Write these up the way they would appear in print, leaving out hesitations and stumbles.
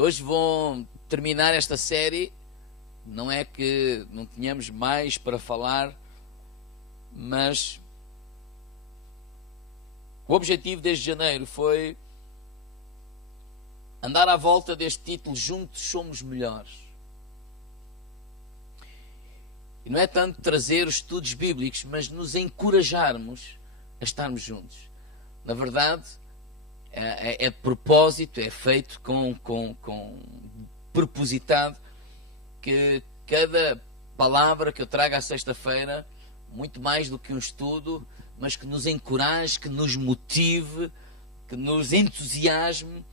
Hoje vou terminar esta série. Não é que não tenhamos mais para falar, mas o objetivo desde janeiro foi andar à volta deste título: Juntos Somos Melhores. E não é tanto trazer os estudos bíblicos, mas nos encorajarmos a estarmos juntos. Na verdade, é de propósito, é feito com propositado, que cada palavra que eu trago à sexta-feira, muito mais do que um estudo, mas que nos encoraje, que nos motive, que nos entusiasme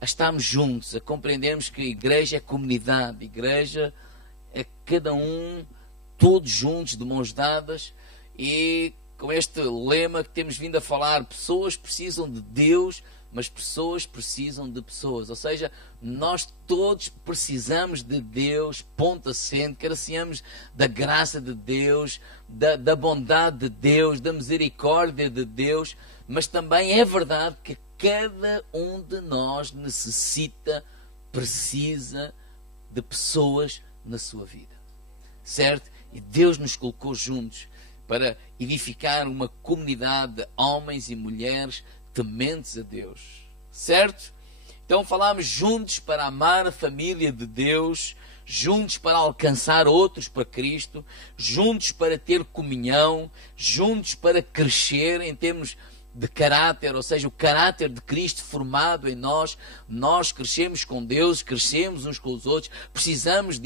a estarmos juntos, a compreendermos que a igreja é comunidade, a igreja é cada um, todos juntos, de mãos dadas, e com este lema que temos vindo a falar: pessoas precisam de Deus, mas pessoas precisam de pessoas. Ou seja, nós todos precisamos de Deus, ponto assente, carecemos da graça de Deus, da bondade de Deus, da misericórdia de Deus, mas também é verdade que cada um de nós necessita, precisa de pessoas na sua vida, certo? E Deus nos colocou juntos para edificar uma comunidade de homens e mulheres tementes a Deus, certo? Então falámos juntos para amar a família de Deus, juntos para alcançar outros para Cristo, juntos para ter comunhão, juntos para crescer em termos de caráter, ou seja, o caráter de Cristo formado em nós. Nós crescemos com Deus, crescemos uns com os outros, precisamos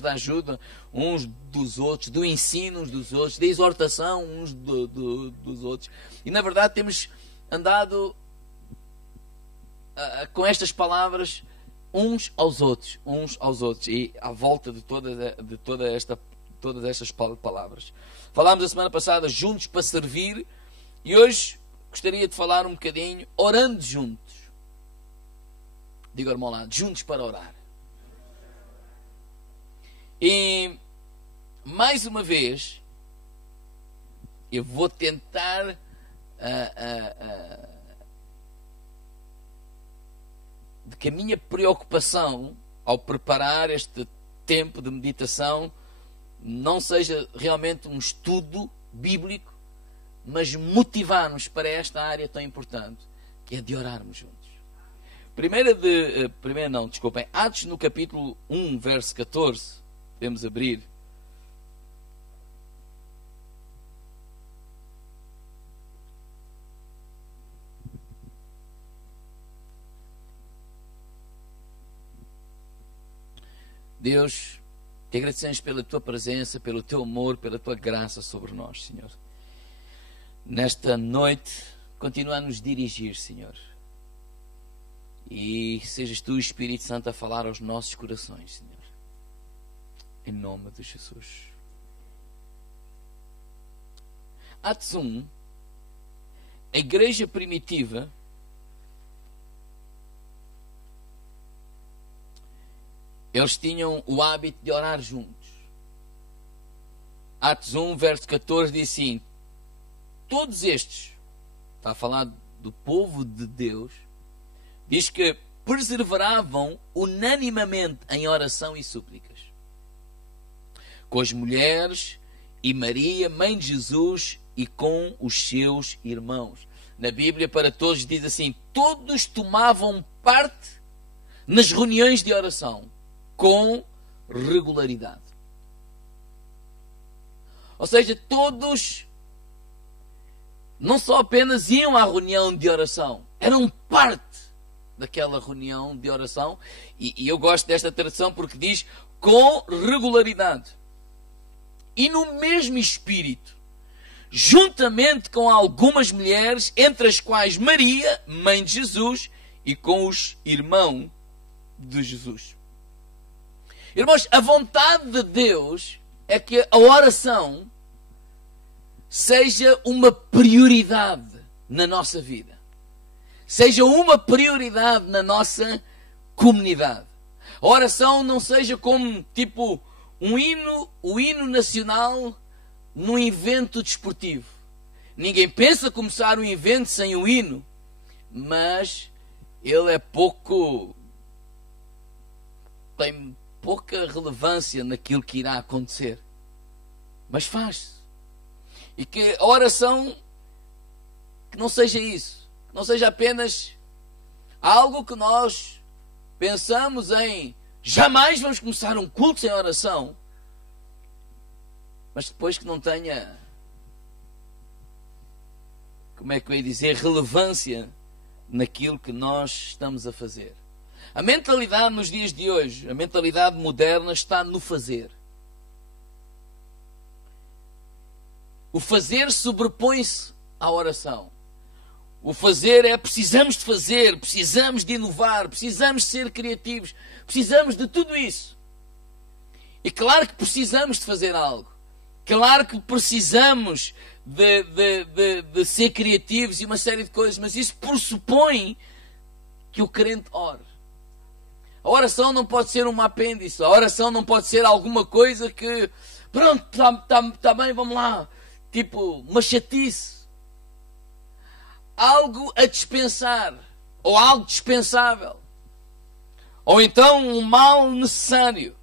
da ajuda uns dos outros, do ensino uns dos outros, da exortação uns dos outros. E na verdade temos andado com estas palavras uns aos outros, e à volta de todas estas palavras. Falámos a semana passada juntos para servir, e hoje gostaria de falar um bocadinho orando juntos. Diga ao irmão lá, juntos para orar. E mais uma vez eu vou tentar de que a minha preocupação ao preparar este tempo de meditação não seja realmente um estudo bíblico, mas motivar-nos para esta área tão importante, que é de orarmos juntos. Atos no capítulo 1, verso 14, podemos abrir. Deus, te agradecemos pela tua presença, pelo teu amor, pela tua graça sobre nós, Senhor. Nesta noite, continua a nos dirigir, Senhor. E sejas tu, Espírito Santo, a falar aos nossos corações, Senhor. Em nome de Jesus. Atos 1, a igreja primitiva eles tinham o hábito de orar juntos. Atos 1, verso 14 diz assim: todos estes, está a falar do povo de Deus, diz que perseveravam unanimemente em oração e súplicas, com as mulheres e Maria, mãe de Jesus, e com os seus irmãos. Na Bíblia, para todos, diz assim: todos tomavam parte nas reuniões de oração com regularidade. Ou seja, todos não só apenas iam à reunião de oração, eram parte daquela reunião de oração. E eu gosto desta tradução porque diz com regularidade. E no mesmo espírito, juntamente com algumas mulheres, entre as quais Maria, mãe de Jesus, e com os irmãos de Jesus. Irmãos, a vontade de Deus é que a oração seja uma prioridade na nossa vida. Seja uma prioridade na nossa comunidade. A oração não seja como tipo o hino nacional num evento desportivo. Ninguém pensa começar um evento sem um hino, mas ele é pouco tem pouca relevância naquilo que irá acontecer. Mas faz-se. E que a oração, que não seja isso. Que não seja apenas algo que nós pensamos em jamais vamos começar um culto sem oração. Mas depois que não tenha, como é que eu ia dizer, relevância naquilo que nós estamos a fazer. A mentalidade nos dias de hoje, a mentalidade moderna está no fazer. O fazer sobrepõe-se à oração. O fazer é precisamos de fazer, precisamos de inovar, precisamos de ser criativos, precisamos de tudo isso. E claro que precisamos de fazer algo. Claro que precisamos de ser criativos e uma série de coisas, mas isso pressupõe que o crente ore. A oração não pode ser um apêndice, a oração não pode ser alguma coisa que, pronto, tá bem, vamos lá, tipo, uma chatice. Algo a dispensar, ou algo dispensável, ou então um mal necessário.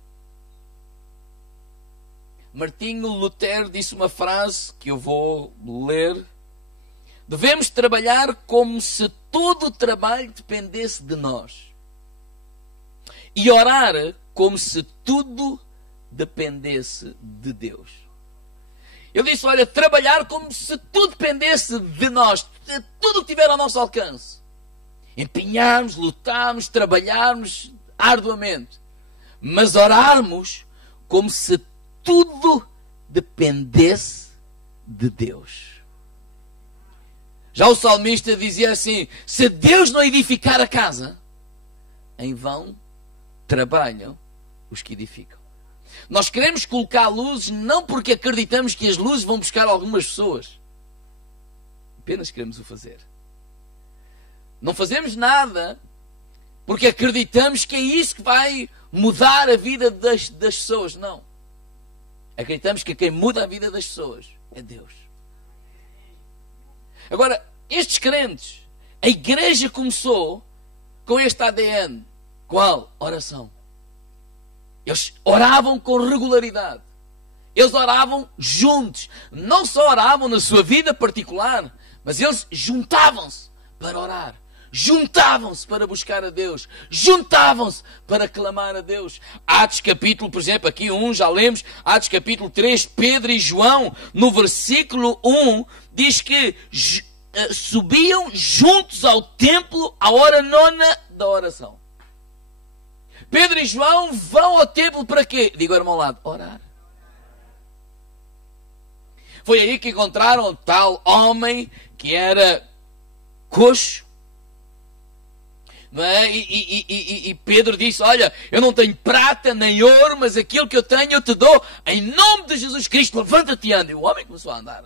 Martinho Lutero disse uma frase que eu vou ler. Devemos trabalhar como se todo o trabalho dependesse de nós. E orar como se tudo dependesse de Deus. Ele disse, olha, trabalhar como se tudo dependesse de nós. De tudo que tiver ao nosso alcance. Empenharmos, lutarmos, trabalharmos arduamente. Mas orarmos como se tudo dependesse de Deus. Já o salmista dizia assim, se Deus não edificar a casa, em vão trabalham os que edificam. Nós queremos colocar luzes não porque acreditamos que as luzes vão buscar algumas pessoas. Apenas queremos o fazer. Não fazemos nada porque acreditamos que é isso que vai mudar a vida das pessoas. Não. Acreditamos que quem muda a vida das pessoas é Deus. Agora, estes crentes, a igreja começou com este ADN. Qual? Oração. Eles oravam com regularidade. Eles oravam juntos. Não só oravam na sua vida particular, mas eles juntavam-se para orar. Juntavam-se para buscar a Deus. Juntavam-se para clamar a Deus. Atos capítulo, por exemplo, aqui 1, já lemos, Atos capítulo 3, Pedro e João, no versículo 1, diz que subiam juntos ao templo à hora 9 da oração. Pedro e João vão ao templo para quê? Digo ao irmão ao lado, orar. Foi aí que encontraram tal homem que era coxo. Não é? E Pedro disse, olha, eu não tenho prata nem ouro, mas aquilo que eu tenho eu te dou. Em nome de Jesus Cristo, levanta-te e anda. E o homem começou a andar.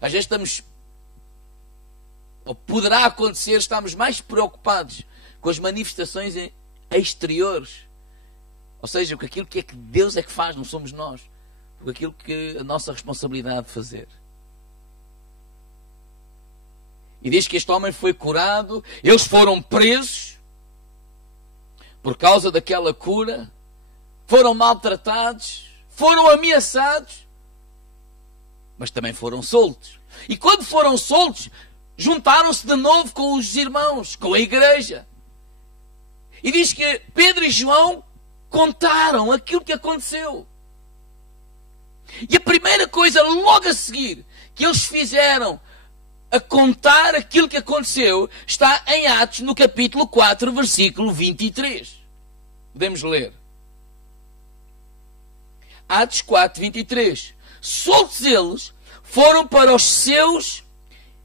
Às vezes estamos, ou poderá acontecer, estamos mais preocupados com as manifestações exteriores. Ou seja, com aquilo que Deus é que faz, não somos nós. Com aquilo que é a nossa responsabilidade de fazer. E diz que este homem foi curado, eles foram presos por causa daquela cura, foram maltratados, foram ameaçados, mas também foram soltos. E quando foram soltos, juntaram-se de novo com os irmãos, com a igreja. E diz que Pedro e João contaram aquilo que aconteceu. E a primeira coisa, logo a seguir, que eles fizeram a contar aquilo que aconteceu, está em Atos, no capítulo 4, versículo 23. Podemos ler. Atos 4, 23. Soltos eles, foram para os seus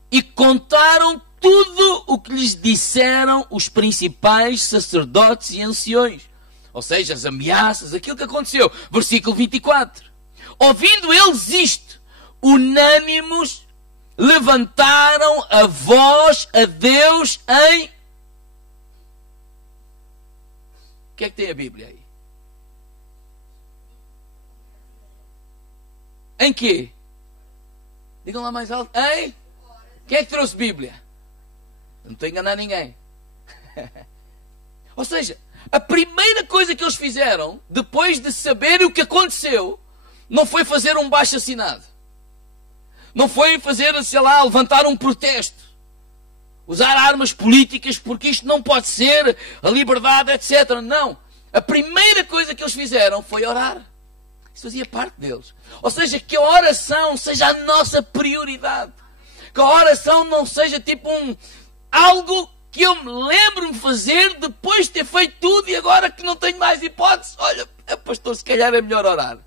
e contaram tudo o que lhes disseram os principais sacerdotes e anciões. Ou seja, as ameaças, aquilo que aconteceu. Versículo 24. Ouvindo eles isto, unânimos, levantaram a voz a Deus em... O que é que tem a Bíblia aí? Em quê? Digam lá mais alto. Em? Quem é que trouxe Bíblia? Não estou a enganar ninguém. Ou seja, a primeira coisa que eles fizeram, depois de saberem o que aconteceu, não foi fazer um abaixo-assinado. Não foi fazer, sei lá, levantar um protesto. Usar armas políticas, porque isto não pode ser, a liberdade, etc. Não. A primeira coisa que eles fizeram foi orar. Isso fazia parte deles. Ou seja, que a oração seja a nossa prioridade. Que a oração não seja tipo algo que eu me lembro-me fazer depois de ter feito tudo e agora que não tenho mais hipótese. Olha, pastor, se calhar é melhor orar.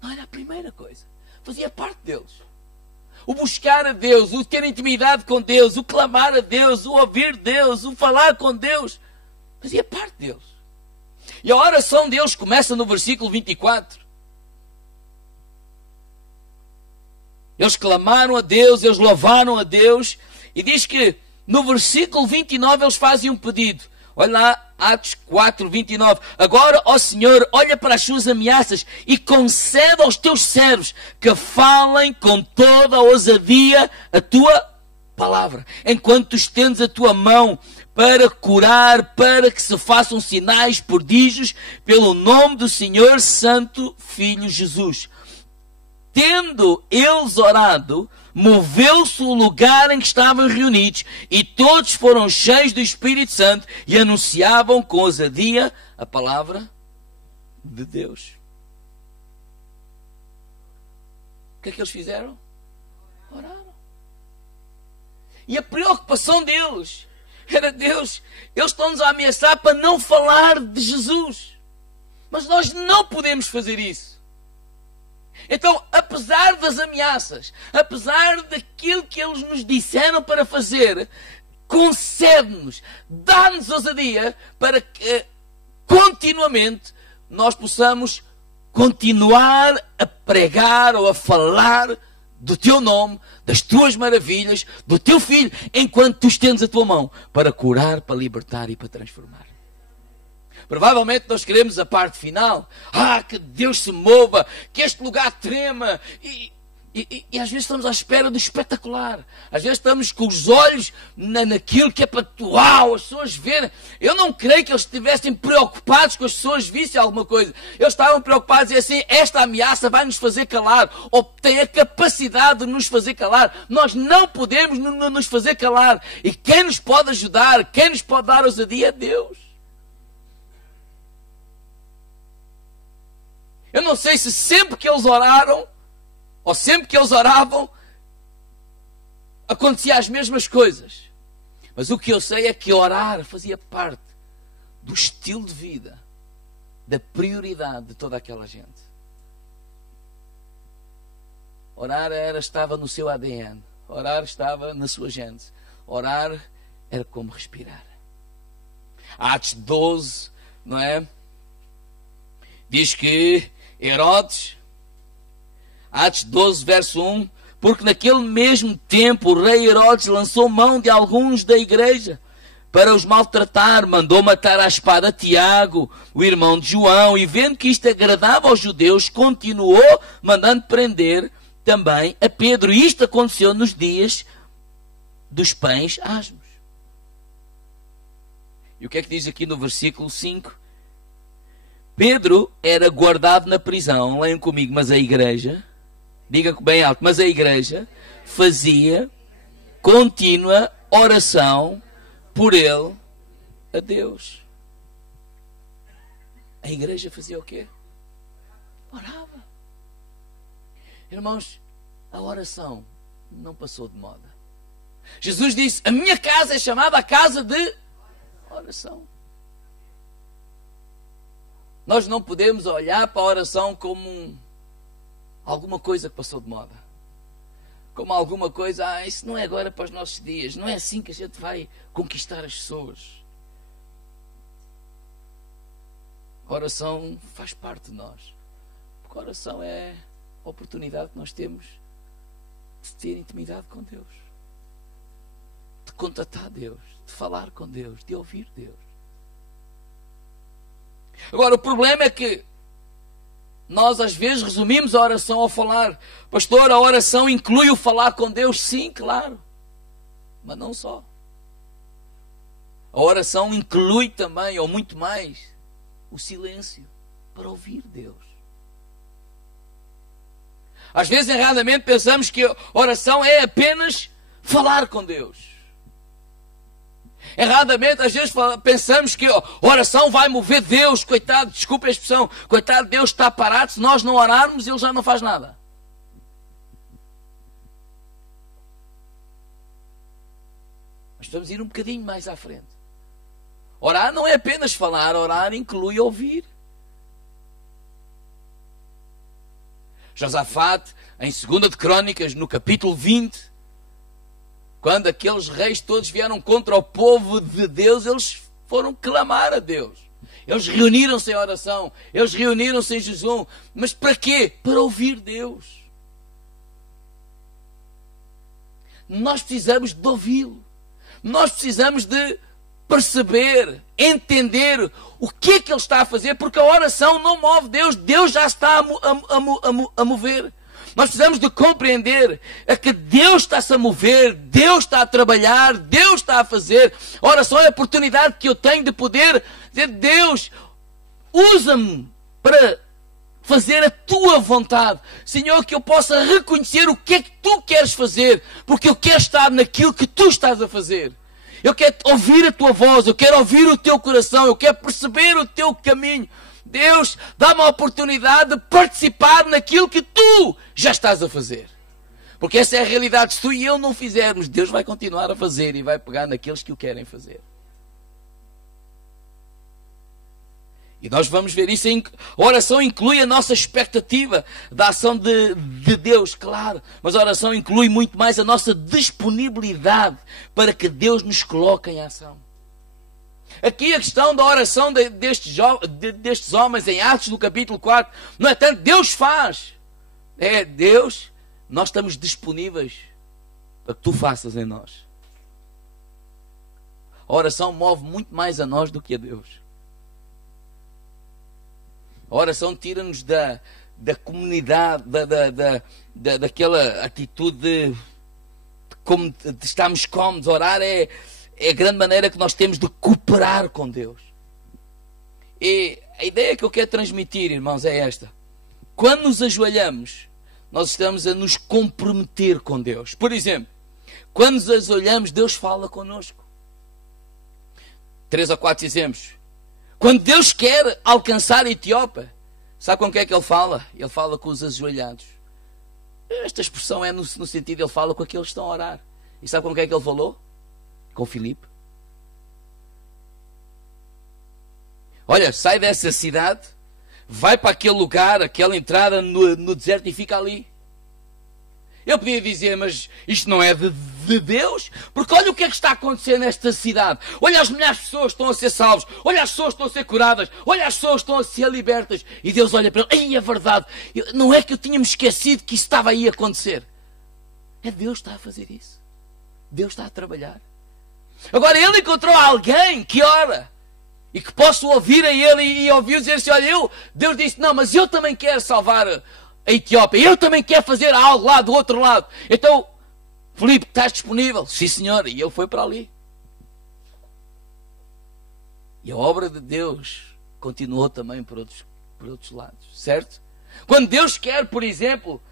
Não era a primeira coisa. Fazia parte deles. O buscar a Deus, o ter intimidade com Deus, o clamar a Deus, o ouvir Deus, o falar com Deus, fazia parte deles. E a oração deles começa no versículo 24. Eles clamaram a Deus, eles louvaram a Deus, e diz que no versículo 29 eles fazem um pedido. Olha lá, Atos 4, 29. Agora, ó Senhor, olha para as suas ameaças e concede aos teus servos que falem com toda a ousadia a tua palavra, enquanto tu estendes a tua mão para curar, para que se façam sinais, prodígios, pelo nome do Senhor Santo Filho Jesus. Tendo eles orado, moveu-se o lugar em que estavam reunidos e todos foram cheios do Espírito Santo e anunciavam com ousadia a palavra de Deus. O que é que eles fizeram? Oraram. E a preocupação deles era Deus. Eles estão-nos a ameaçar para não falar de Jesus. Mas nós não podemos fazer isso. Então, apesar das ameaças, apesar daquilo que eles nos disseram para fazer, concede-nos, dá-nos ousadia para que continuamente nós possamos continuar a pregar ou a falar do teu nome, das tuas maravilhas, do teu filho, enquanto tu estendes a tua mão para curar, para libertar e para transformar. Provavelmente nós queremos a parte final. Que Deus se mova, que este lugar trema. E às vezes estamos à espera do espetacular. Às vezes estamos com os olhos naquilo que é para as pessoas verem. Eu não creio que eles estivessem preocupados com as pessoas vissem alguma coisa. Eles estavam preocupados e assim, esta ameaça vai nos fazer calar. Ou tem a capacidade de nos fazer calar. Nós não podemos nos fazer calar. E quem nos pode ajudar, quem nos pode dar ousadia é Deus. Eu não sei se sempre que eles oraram, ou sempre que eles oravam, acontecia as mesmas coisas. Mas o que eu sei é que orar fazia parte do estilo de vida, da prioridade de toda aquela gente. Orar estava no seu ADN. Orar estava na sua gente. Orar era como respirar. Atos 12, não é? Diz que Herodes, Atos 12, verso 1, porque naquele mesmo tempo o rei Herodes lançou mão de alguns da igreja para os maltratar, mandou matar à espada Tiago, o irmão de João, e vendo que isto agradava aos judeus, continuou mandando prender também a Pedro. E isto aconteceu nos dias dos pães asmos. E o que é que diz aqui no versículo 5? Pedro era guardado na prisão, leiam comigo, mas a igreja, diga bem alto, mas a igreja fazia contínua oração por ele a Deus. A igreja fazia o quê? Orava. Irmãos, a oração não passou de moda. Jesus disse, a minha casa é chamada a casa de oração. Nós não podemos olhar para a oração como alguma coisa que passou de moda. Como alguma coisa, isso não é agora para os nossos dias. Não é assim que a gente vai conquistar as pessoas. A oração faz parte de nós. Porque a oração é a oportunidade que nós temos de ter intimidade com Deus. De contatar Deus. De falar com Deus. De ouvir Deus. Agora, o problema é que nós às vezes resumimos a oração ao falar. Pastor, a oração inclui o falar com Deus? Sim, claro. Mas não só. A oração inclui também, ou muito mais, o silêncio para ouvir Deus. Às vezes, erradamente, pensamos que a oração é apenas falar com Deus. Erradamente, às vezes, pensamos que a oração vai mover Deus. Coitado, desculpa a expressão, coitado, Deus está parado. Se nós não orarmos, Ele já não faz nada. Mas vamos ir um bocadinho mais à frente. Orar não é apenas falar, orar inclui ouvir. Josafate, em 2 de Crônicas, no capítulo 20, quando aqueles reis todos vieram contra o povo de Deus, eles foram clamar a Deus. Eles reuniram-se em oração, eles reuniram-se em jejum. Mas para quê? Para ouvir Deus. Nós precisamos de ouvi-lo. Nós precisamos de perceber, entender o que é que Ele está a fazer, porque a oração não move Deus, Deus já está a mover. Nós precisamos de compreender que Deus está-se a mover, Deus está a trabalhar, Deus está a fazer. A oração é a oportunidade que eu tenho de poder dizer: Deus, usa-me para fazer a Tua vontade. Senhor, que eu possa reconhecer o que é que Tu queres fazer, porque eu quero estar naquilo que Tu estás a fazer. Eu quero ouvir a Tua voz, eu quero ouvir o Teu coração, eu quero perceber o Teu caminho. Deus, dá-me a oportunidade de participar naquilo que Tu já estás a fazer. Porque essa é a realidade. Se Tu e eu não fizermos, Deus vai continuar a fazer e vai pegar naqueles que o querem fazer. E nós vamos ver isso. A oração inclui a nossa expectativa da ação de Deus, claro. Mas a oração inclui muito mais a nossa disponibilidade para que Deus nos coloque em ação. Aqui a questão da oração destes homens em Atos do capítulo 4, não é tanto Deus faz. É Deus, nós estamos disponíveis para que Tu faças em nós. A oração move muito mais a nós do que a Deus. A oração tira-nos da comunidade, daquela atitude de estarmos cómodos. Orar é a grande maneira que nós temos de cooperar com Deus. E a ideia que eu quero transmitir, irmãos, é esta. Quando nos ajoelhamos, nós estamos a nos comprometer com Deus. Por exemplo, quando nos ajoelhamos, Deus fala connosco. 3 ou 4 exemplos. Quando Deus quer alcançar a Etiópia, sabe com quem é que Ele fala? Ele fala com os ajoelhados. Esta expressão é no sentido, Ele fala com aqueles que estão a orar. E sabe com quem é que Ele falou? Com Filipe. Olha, sai dessa cidade, vai para aquele lugar, aquela entrada no deserto e fica ali. Eu podia dizer, mas isto não é de Deus? Porque olha o que é que está a acontecer nesta cidade. Olha, as milhares de pessoas estão a ser salvas. Olha, as pessoas estão a ser curadas. Olha, as pessoas estão a ser libertas. E Deus olha para ele. Ei, é verdade. Não é que eu tinha-me esquecido que isso estava aí a acontecer. É Deus que está a fazer isso. Deus está a trabalhar. Agora, ele encontrou alguém que ora. E que posso ouvir a ele e ouvir dizer assim, olha, Deus disse, não, mas eu também quero salvar a Etiópia. Eu também quero fazer algo lá do outro lado. Então, Filipe, estás disponível? Sim, senhor. E ele foi para ali. E a obra de Deus continuou também por outros lados. Certo? Quando Deus quer, por exemplo,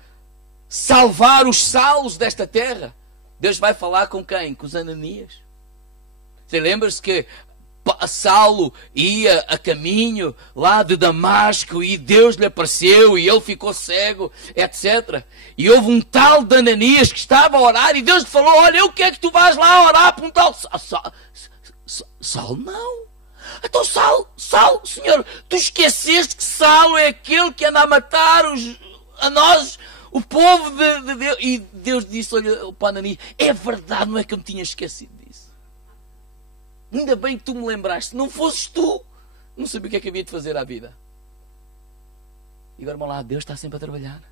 salvar os salvos desta terra, Deus vai falar com quem? Com os Ananias. Você lembra-se que Saulo ia a caminho lá de Damasco e Deus lhe apareceu e ele ficou cego, etc. E houve um tal de Ananias que estava a orar e Deus lhe falou, olha, eu quero que tu vás lá orar para um tal Saulo, não. Então Saulo, Senhor, tu esqueceste que Saulo é aquele que anda a matar a nós, o povo de Deus. E Deus disse, olha, para Ananias, é verdade, não é que eu me tinha esquecido disso. Ainda bem que tu me lembraste. Se não fosses tu, não sabia o que é que havia de fazer à vida. E agora, vamos lá, Deus está sempre a trabalhar.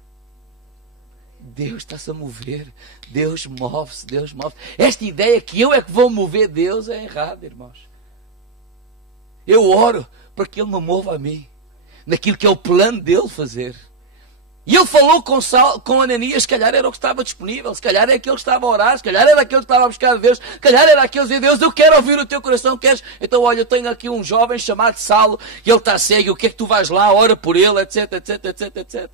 Deus está-se a mover. Deus move-se. Esta ideia que eu é que vou mover Deus é errada, irmãos. Eu oro para que Ele me mova a mim. Naquilo que é o plano dele fazer. E ele falou com Ananias, se calhar era o que estava disponível, se calhar é aquele que estava a orar, se calhar era aquele que estava a buscar a Deus, se calhar era aquele que dizia: Deus, eu quero ouvir o teu coração, queres? Então olha, eu tenho aqui um jovem chamado Saulo, e ele está cego, o que é que tu vais lá, ora por ele, etc, etc, etc, etc.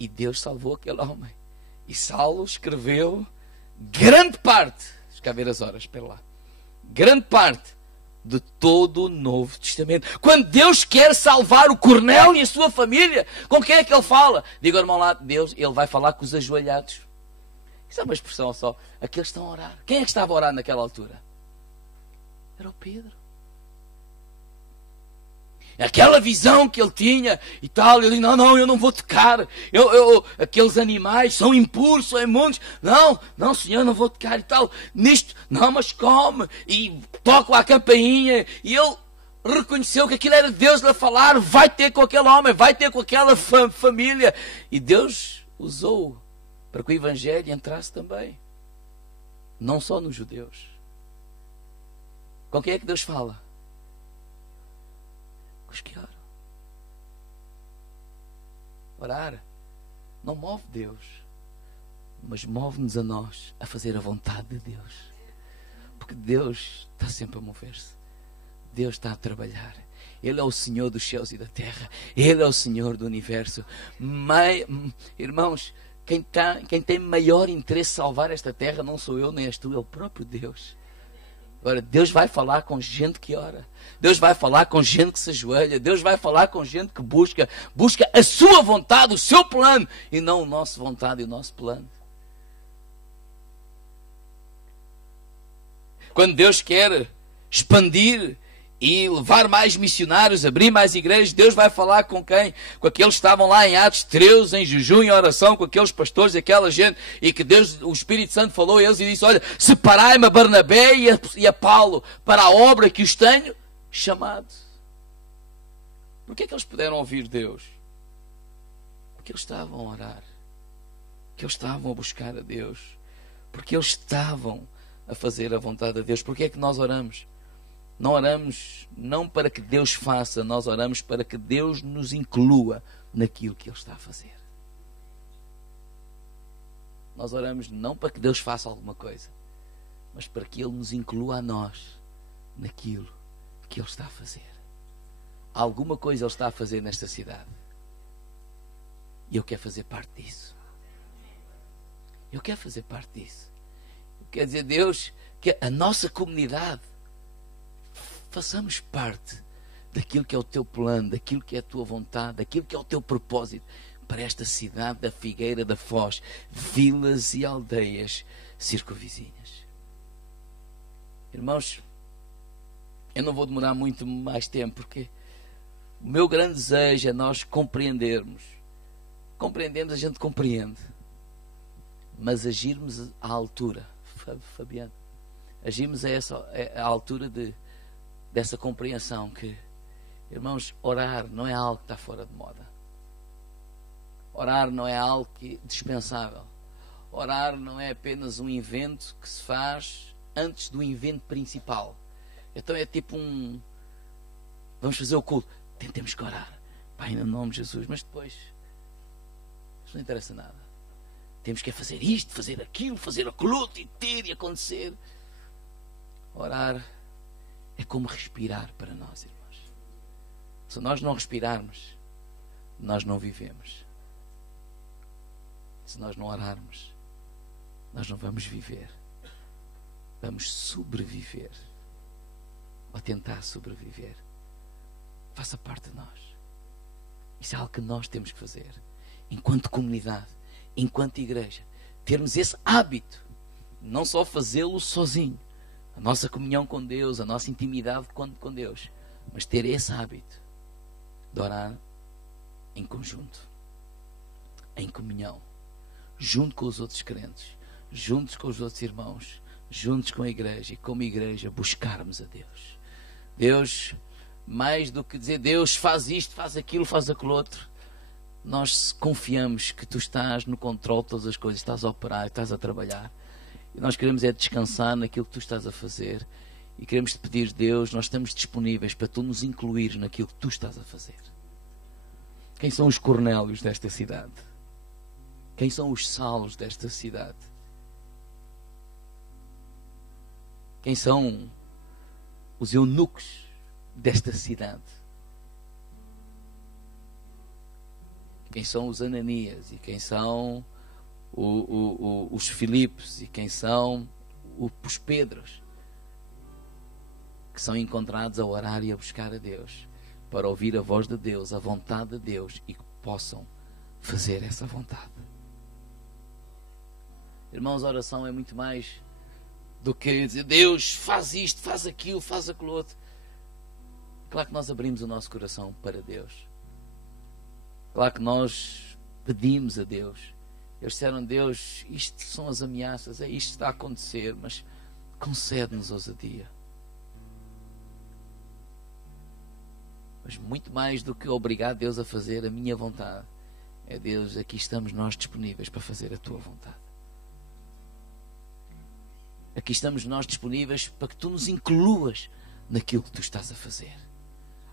E Deus salvou aquele homem. E Saulo escreveu grande parte, deixa cá ver as horas, espera lá, grande parte de todo o Novo Testamento. Quando Deus quer salvar o Cornélio e a sua família, com quem é que ele fala? Diga ao irmão lá, Deus, ele vai falar com os ajoelhados. Isso é uma expressão só. Aqueles estão a orar. Quem é que estava a orar naquela altura? Era o Pedro. Aquela visão que ele tinha e tal, ele disse: não, eu não vou tocar, aqueles animais são impuros, são imundos, não, Senhor, não vou tocar e tal, nisto, não, mas come, e toca a campainha, e ele reconheceu que aquilo era Deus a falar, vai ter com aquele homem, vai ter com aquela família, e Deus usou para que o Evangelho entrasse também, não só nos judeus. Com quem é que Deus fala? Que oram. Orar não move Deus, mas move-nos a nós a fazer a vontade de Deus, porque Deus está sempre a mover-se, Deus está a trabalhar. Ele é o Senhor dos céus e da terra, Ele é o Senhor do universo. Irmãos, quem tem maior interesse em salvar esta terra não sou eu nem és tu, é o próprio Deus. Agora, Deus vai falar com gente que ora. Deus vai falar com gente que se ajoelha. Deus vai falar com gente que busca a sua vontade, o seu plano, e não a nossa vontade e o nosso plano. Quando Deus quer expandir e levar mais missionários, abrir mais igrejas, Deus vai falar com quem? Com aqueles que estavam lá em Atos 13, em jejum e oração, com aqueles pastores e aquela gente, e que Deus, o Espírito Santo falou a eles e disse: olha, separai-me a Barnabé e a Paulo para a obra que os tenho chamado. Por que é que eles puderam ouvir Deus? Porque eles estavam a orar, porque eles estavam a buscar a Deus, porque eles estavam a fazer a vontade de Deus. Por que é que nós oramos? Não oramos não para que Deus faça, nós oramos para que Deus nos inclua naquilo que Ele está a fazer. Nós oramos não para que Deus faça alguma coisa, mas para que Ele nos inclua a nós naquilo que Ele está a fazer. Alguma coisa Ele está a fazer nesta cidade, e eu quero fazer parte disso. Eu quero fazer parte disso. Eu quero dizer, Deus, que a nossa comunidade façamos parte daquilo que é o teu plano, daquilo que é a tua vontade, daquilo que é o teu propósito para esta cidade da Figueira da Foz, vilas e aldeias circunvizinhas. Irmãos, eu não vou demorar muito mais tempo, porque o meu grande desejo é nós compreendermos. Compreendemos, a gente compreende, mas agirmos à altura, Fabiano, agirmos à altura dessa compreensão que, irmãos, orar não é algo que está fora de moda. Orar não é algo dispensável. Orar não é apenas um evento que se faz antes do evento principal. Então é tipo vamos fazer o culto, tentemos que orar, Pai, no nome de Jesus, mas depois isso não interessa nada. Temos que fazer isto, fazer aquilo, fazer aquilo outro, e ter e acontecer. Orar é como respirar para nós, irmãos. Se nós não respirarmos, nós não vivemos. Se nós não orarmos, nós não vamos viver. Vamos sobreviver. Ou tentar sobreviver. Faça parte de nós. Isso é algo que nós temos que fazer. Enquanto comunidade, enquanto igreja. Termos esse hábito. Não só fazê-lo sozinho. A nossa comunhão com Deus, a nossa intimidade com Deus, mas ter esse hábito de orar em conjunto, em comunhão, junto com os outros crentes, juntos com os outros irmãos, juntos com a igreja, e como igreja buscarmos a Deus. Deus, mais do que dizer Deus faz isto, faz aquilo, faz aquilo outro, nós confiamos que Tu estás no controle de todas as coisas, estás a operar, estás a trabalhar. E nós queremos descansar naquilo que Tu estás a fazer. E queremos te pedir, Deus, nós estamos disponíveis para Tu nos incluir naquilo que Tu estás a fazer. Quem são os Cornélios desta cidade? Quem são os Saulos desta cidade? Quem são os eunucos desta cidade? Quem são os Ananias? E quem são os Filipos? E quem são os Pedros? Que são encontrados a orar e a buscar a Deus, para ouvir a voz de Deus, a vontade de Deus, e que possam fazer essa vontade. Irmãos, a oração é muito mais do que dizer: Deus, faz isto, faz aquilo, faz aquilo outro. Claro que nós abrimos o nosso coração para Deus. Claro que nós pedimos a Deus. Eles disseram: Deus, isto são as ameaças, é isto que está a acontecer, mas concede-nos ousadia. Mas muito mais do que obrigar Deus a fazer a minha vontade, é: Deus, aqui estamos nós disponíveis para fazer a tua vontade. Aqui estamos nós disponíveis para que tu nos incluas naquilo que tu estás a fazer.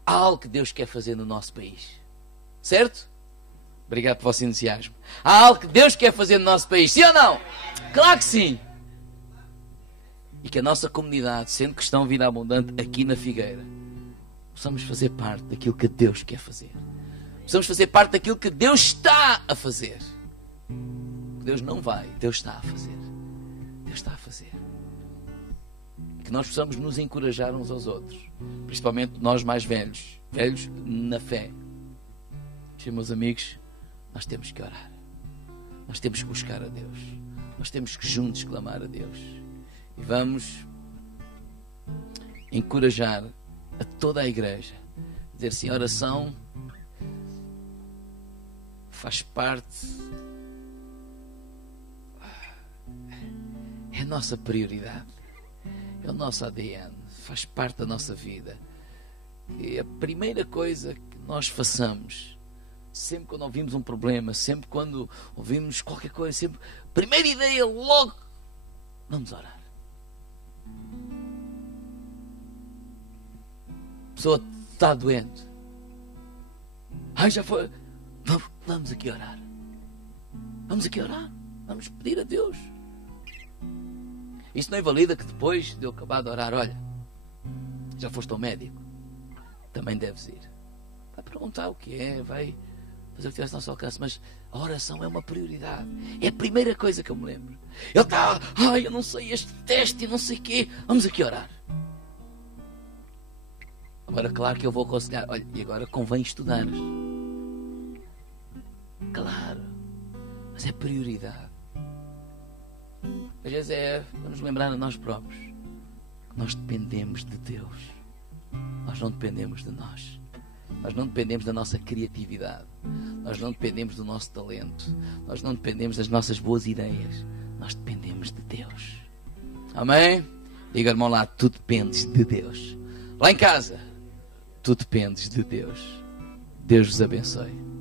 Há algo que Deus quer fazer no nosso país, certo? Obrigado pelo vosso entusiasmo. Há algo que Deus quer fazer no nosso país, sim ou não? Claro que sim. E que a nossa comunidade, sendo Cristão Vida Abundante aqui na Figueira, possamos fazer parte daquilo que Deus quer fazer. Possamos fazer parte daquilo que Deus está a fazer. Deus não vai, Deus está a fazer. Deus está a fazer. Que nós possamos nos encorajar uns aos outros, principalmente nós mais velhos, velhos na fé. Meus amigos, nós temos que orar. Nós temos que buscar a Deus. Nós temos que juntos clamar a Deus. E vamos encorajar a toda a igreja, dizer assim: a oração faz parte, é a nossa prioridade, é o nosso ADN, faz parte da nossa vida. E a primeira coisa que nós façamos, sempre quando ouvimos um problema, sempre quando ouvimos qualquer coisa, sempre, primeira ideia logo, vamos orar. A pessoa está doente. Ai, já foi. Vamos aqui orar. Vamos aqui orar. Vamos pedir a Deus. Isso não invalida que depois de eu acabar de orar, olha, já foste ao médico, também deves ir. Vai perguntar o que é, vai fazer o que tivesse ao nosso alcance, mas a oração é uma prioridade. É a primeira coisa que eu me lembro. Ele está, ai, eu não sei este teste e não sei o quê. Vamos aqui orar. Agora, claro que eu vou aconselhar, olha, e agora convém estudar. Claro, mas é prioridade. Às vezes vamos lembrar a nós próprios que nós dependemos de Deus. Nós não dependemos de nós. Nós não dependemos da nossa criatividade. Nós não dependemos do nosso talento. Nós não dependemos das nossas boas ideias. Nós dependemos de Deus. Amém? Diga, irmão, lá, tu dependes de Deus. Lá em casa, tu dependes de Deus. Deus vos abençoe.